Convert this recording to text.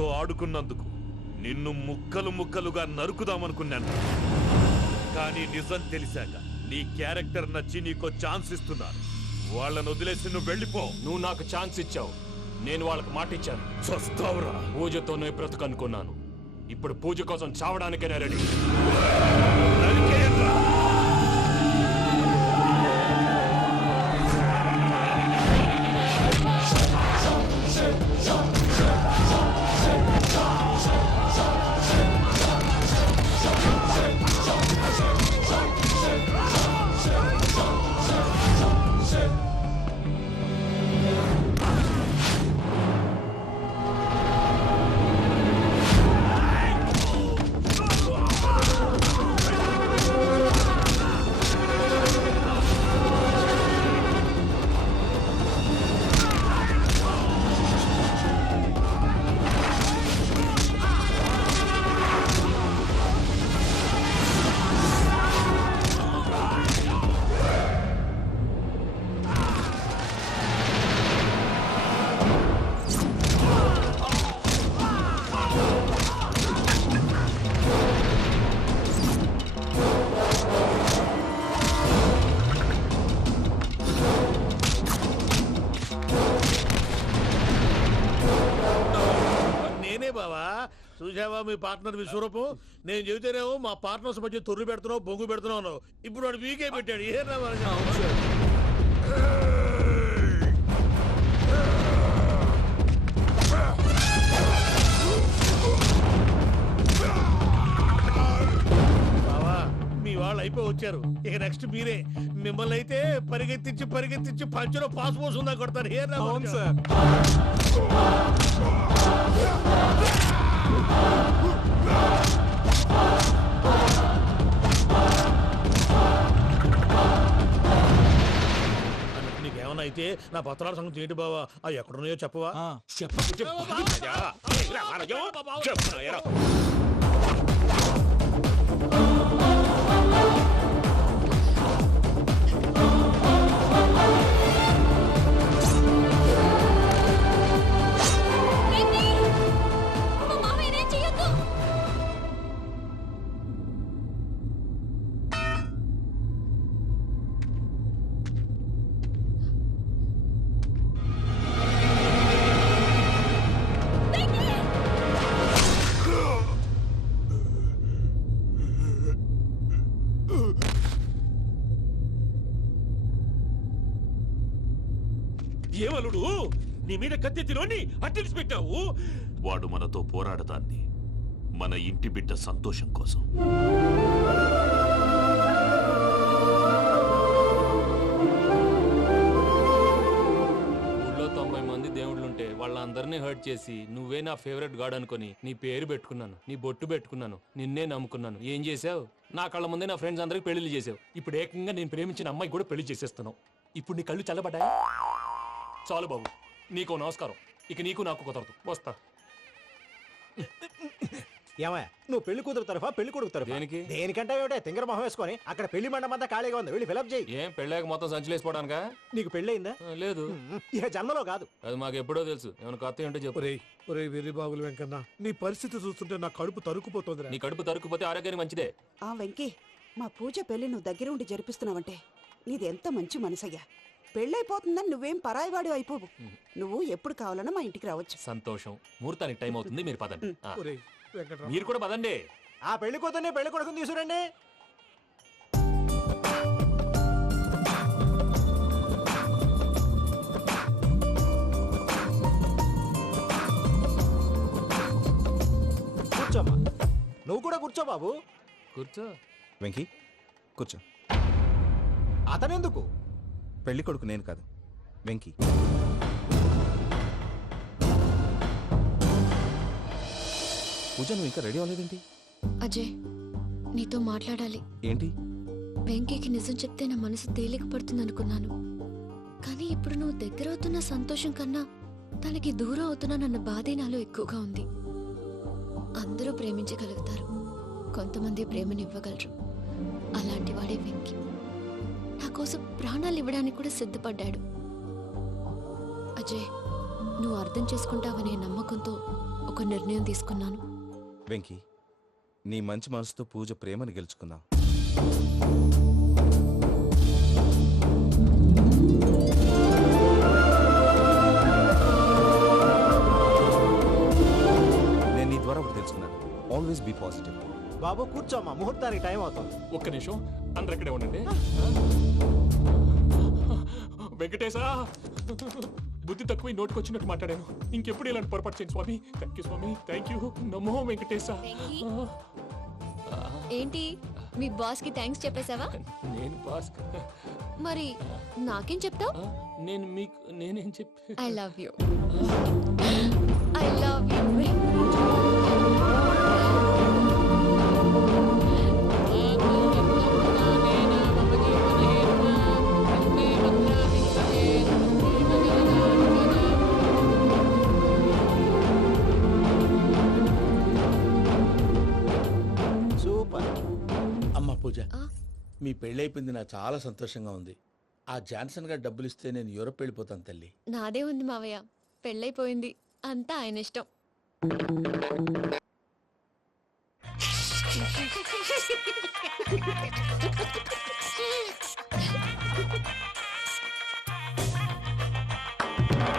నాతో ఆడుకున్నందుకు నిన్ను ముక్కలు ముక్కలుగా నరుకుదామనుకున్నాను. కానీ నిజం తెలిసాక నీ క్యారెక్టర్ నచ్చి నీకో ఛాన్స్ ఇస్తున్నాను. వాళ్ళను వదిలేసి నువ్వు వెళ్ళిపో. నువ్వు నాకు ఛాన్స్ ఇచ్చావు, నేను వాళ్ళకి మాట ఇచ్చాను. చస్తావురా. పూజతోనే బ్రతుకనుకున్నాను, ఇప్పుడు పూజ కోసం చావడానికే రెడీ. చూసావా మీ పార్ట్నర్ విశ్వరూపం? నేను చెబితేనేమో మా పార్ట్నర్స్ మధ్య తొర్రు పెడుతున్నావు, బొంగు పెడుతున్నావు. ఇప్పుడు వాడు వీకే పెట్టాడు. ఏ బావా, మీ వాళ్ళు అయిపోయి వచ్చారు. ఇక నెక్స్ట్ మీరే. మిమ్మల్ని అయితే పరిగెత్తించి పరిగెత్తించి పంచులో పాస్ పోసుందా కొడతారు. ఏ నీకేమన్నా అయితే నా పత్రాల సంగతి ఏంటి బావా? అవి ఎక్కడున్నాయో చెప్పవా? ఏమలుడు, నీ మీద కత్తెత్తిలోని అట్టెలిసి పెట్టావు. వాడు మనతో పోరాడతాన్ని మన ఇంటి బిడ్డ సంతోషం కోసం. ఊళ్ళో 90 మంది దేవుళ్ళుంటే వాళ్ళందరినీ హర్ట్ చేసి నువ్వే నా ఫేవరెట్ గాడ్ అనుకుని నీ పేరు పెట్టుకున్నాను, నీ బొట్టు పెట్టుకున్నాను, నిన్నే నమ్ముకున్నాను. ఏం చేసావు? నా కళ్ళ ముందే నా ఫ్రెండ్స్ అందరికి పెళ్లి చేసావు. ఇప్పుడు ఏకంగా నేను ప్రేమించిన అమ్మాయి కూడా పెళ్లి చేసేస్తున్నావు. ఇప్పుడు నీ కళ్ళు చల్లబడ్డాయి. చాలు బాబు, నీకు నమస్కారం. ఇక నీకు నాకు కుదరదు, వస్తా. ఏమయ్య, నువ్వు పెళ్లి కూతురు తరఫా పెళ్లి కొడుకు తరఫా? దేనికి? దేనికంటే ఏమిటే తింగర మొహం వేసుకొని అక్కడ పెళ్లి మండపం అంతా ఖాళీగా ఉంది, వెళ్ళి ఫిలప్ చేయి. ఏం పెళ్ళాక మొత్తం సంచలేసిపోవడానికా? నీకు పెళ్ళయిందా? లేదు. ఇక జన్మలో కాదు. అది మాకు ఎప్పుడో తెలుసు. ఏమైనా కొత్త ఏంటో చెప్పు. ఒరే వెర్రి బాబులు వెంకన్న, నీ పరిస్థితి చూస్తుంటే నా కడుపు తరుక్కుపోతుంది. నీ కడుపు తరుక్కుపోతే ఆరోగ్యానికి మంచిదే. ఆ వెంకీ, మా పూజ పెళ్లి నువ్వు దగ్గర ఉండి జరిపిస్తున్నావంటే నీది ఎంత మంచి మనసయ్యా. పెళ్ళైపోతుందని నువ్వేం పరాయివాడి అయిపోవు. నువ్వు ఎప్పుడు కావాలన్నా మా ఇంటికి రావచ్చు. సంతోషం. ముహూర్తానికి టైం అవుతుంది, మీరు పదండి. మీరు కూడా పదండి. ఆ పెళ్లి కూతుర్ని పెళ్లి కొడుకుని తీసుకురండి. కూర్చోమ్మా. నువ్వు కూడా కూర్చో బాబు. కూర్చో. వెంకీ కూర్చో. అతనెందుకు? పెళ్లి కొడుకు నేను కాదు, వెంకీ. పూజ, నువ్వు ఇంకా రెడీ అవ్వలేదేంటి? అజయ్, నీతో మాట్లాడాలి. ఏంటి? వెంకీకి నిజం చెప్తే నా మనసు తేలిక పడుతుంది అనుకున్నాను. కానీ ఇప్పుడు నువ్వు దగ్గర అవుతున్న సంతోషం కన్నా తనకి దూరం అవుతున్నానన్న బాధే నాలో ఎక్కువగా ఉంది. అందరూ ప్రేమించగలుగుతారు, కొంతమంది ప్రేమనివ్వగలరు. అలాంటి వాడే వెంకీ. నా కోసం ప్రాణాలు ఇవ్వడానికి కూడా సిద్ధపడ్డాడు. అజయ్, నువ్వు అర్థం చేసుకుంటావనే నమ్మకంతో ఒక నిర్ణయం తీసుకున్నాను. వెంకీ, నీ మంచి మనసుతో పూజ ప్రేమను గెలుచుకుందాం. నేను నీ ద్వారా ఒకటి తెలుసుకున్నాను. Always be positive. బాబు కూర్చోమ్మా, ముహూర్తానికి టైం అవుతుంది. ఒక్క నిమిషం, అందరు ఇక్కడే ఉండండి. వెంకటేశా, బుద్ధి తక్కువ నోటుకొచ్చినట్టు మాట్లాడాను. ఇంకెప్పుడు ఇలాంటి పొరపాటు చేయండి స్వామి. Thank you swami, thank you. నమో వెంకటేశా. ఏంటి మీ బాస్ కి థ్యాంక్స్ చెప్పేశావా? నేను పాస్. మరి నాకేం చెప్తావు? నేను మీకు నేనేం చెప్పి I love you. I love you. Super. అమ్మ పూజ, ఆ? మీ పెళ్ళైపోయింది నాకు చాలా సంతోషంగా ఉంది. ఆ జాన్సన్ గారు డబ్బులు ఇస్తే నేను యూరోప్ వెళ్ళిపోతాను తల్లి. నాదే ఉంది మావయ్య, పెళ్ళైపోయింది, అంతా ఆయన ఇష్టం.